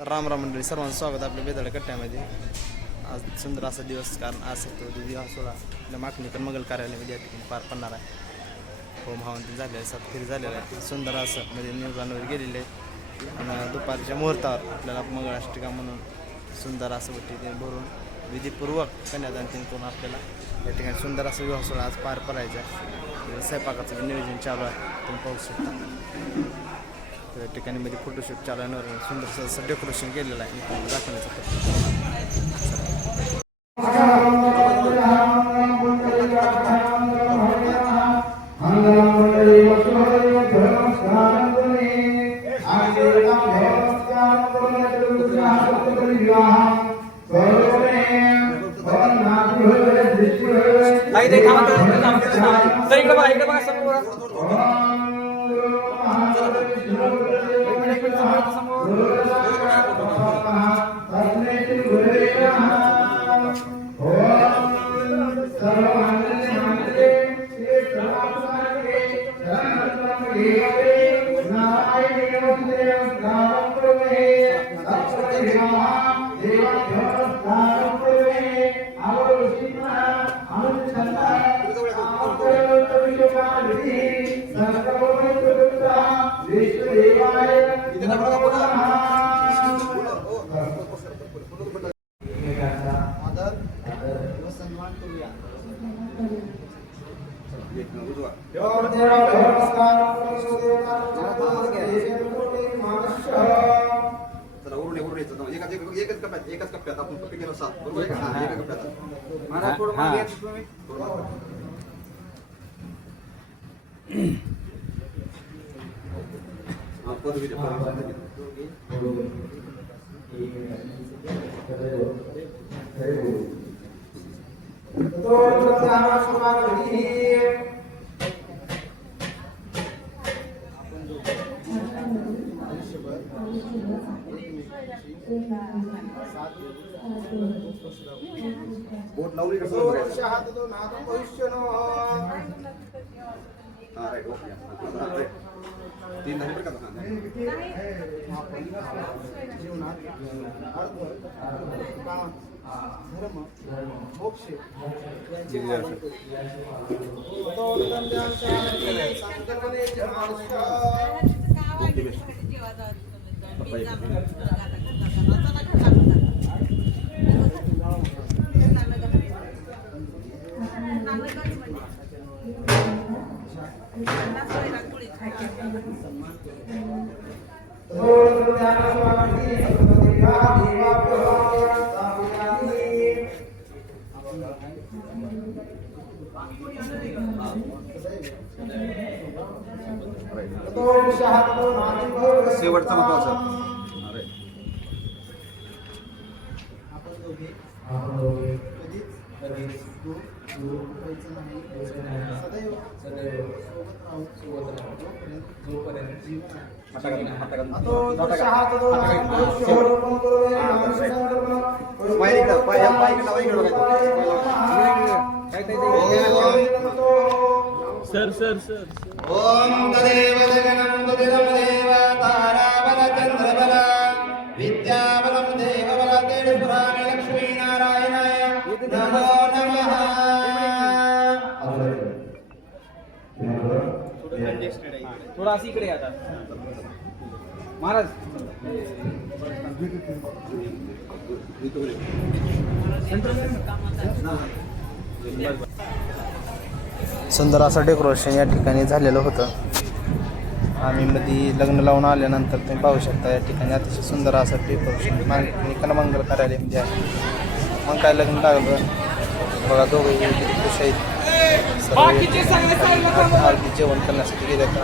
राम राम मंडळी, सर्वांचं स्वागत आपल्या बेदाळ कट्ट्यामध्ये. आज सुंदर असा दिवस, कारण आज सप्तपदी हा सोहळा आपल्या माकणीकर मंगल कार्यालयामध्ये या ठिकाणी पार पडणार आहे. होम हवन झालेलं आहे, सत्फेरी झालेलं आहे. सुंदर असं म्हणजे नियोजनावर गेलेले आहे आणि दुपारच्या मुहूर्तावर आपल्याला मंगळाष्टका म्हणून सुंदर असं ते भरून विधीपूर्वक कन्यादान करून आपल्याला या ठिकाणी सुंदर असं विवाह सोहळा आज पार पडायचा आहे. स्वयंपाकाचं नियोजन चालू आहे, तुम्ही पाहू शकता. त्या ठिकाणी मध्ये फोटोशूट चालू आहे, सुंदर असं डेकोरेशन केलेलं आहे दाखवण्याचं. एकच कप्प्यात आपण कप्पे केलं 7 बरोबर आहे का? एका कप्प्यात महाराज थोडं मागे या तुम्ही. बोट लावली का सर बघायचं हात तो नाद भविष्य नो हां राईट ओके तीन झाले बरं का जीवनात अर्थ काम धर्म मोक्ष यांची तो धंद्यांच्या संकल्पनेचे माणूस शेवटचा महत्वाचा सर सर सर ओम तदेव जगनं तदेव ताराबल चंद्रबल विद्याबलं देवबल तेजपुराण लक्ष्मी नारायणाय नमो नमः. थोडा अशी इकडे आता महाराज सुंदर असं डेकोरेशन या ठिकाणी झालेलं होतं. आम्ही मध्ये लग्न लावून आल्यानंतर तुम्ही पाहू शकता या ठिकाणी अतिशय सुंदर असं डेकोरेशन माकणीकर मंगल कार्यालयामध्ये आहे. मग काय लग्न लागलं बघा, दोघे खुश आहेत. आरती जेवण करण्यासाठी गेले तर